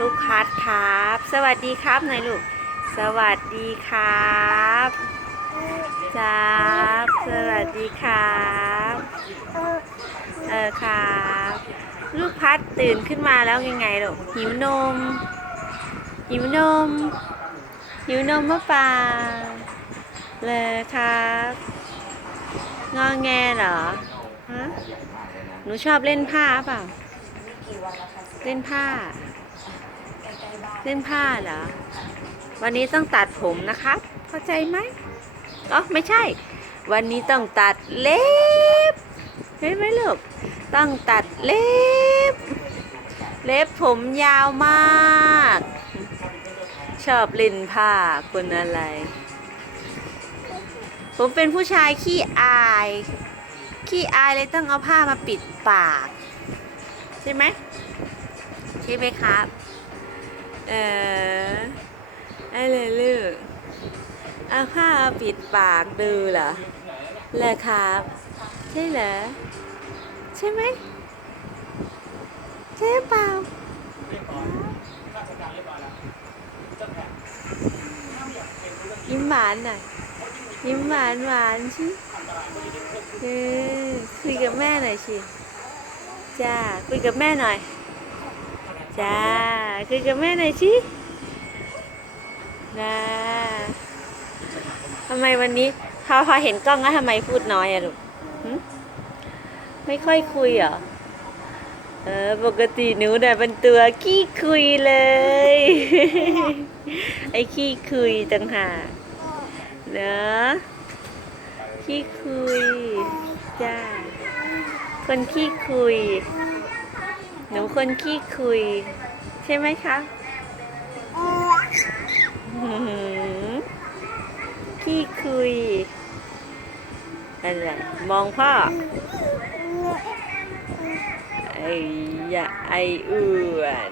ลูกพัดครับ สวัสดีครับหน่อยลูก สวัสดีครับจ้าบสวัสดีครับเออครับ ลูกพัดตื่นขึ้นมาแล้วยังไงลูกหิวนม หิวนม หิวนมมะปล่าเลยครับงอแงเหรอฮะหนูชอบเล่นผ้าเปล่า เล่นผ้า เล่นผ้าเหรอ วันนี้ต้องตัดผมนะครับ เข้าใจไหมอ๋อไม่ใช่ วันนี้ต้องตัดเล็บเห็นไหมลูก ต้องตัดเล็บ เล็บผมยาวมาก ชอบเล่นผ้าคนอะไร ผมเป็นผู้ชายขี้อาย ขี้อายเลยต้องเอาผ้ามาปิดปาก ใช่ไหมใช่ไหมครับ เอออะไรลูกเอาผ้ามาปิดปากดูเหรอเหรอครับ ใช่เหรอ ใช่ไหมใช่เปล่ายิ้มหวานหน่อยยิ้มหวานหวานชิเออคุยกับแม่หน่อยชิจ้าคุยกับแม่หน่อย จ้า คุยกับแม่หน่อยชินะทำไมวันนี้พอพอเห็นกล้องแล้วทำไมพูดน้อยอะลูกไม่ค่อยคุยเหรอ เออ ปกติหนูเนี่ยเป็นตัวขี้คุยเลย ไอ้ขี้คุยต่างหากเนอะขี้คุย จ้า คนขี้คุย หนูคนขี้คุย ใช่ไหมคะขี้คุยอะไรมองพ่อไอ้ยะไออ้วน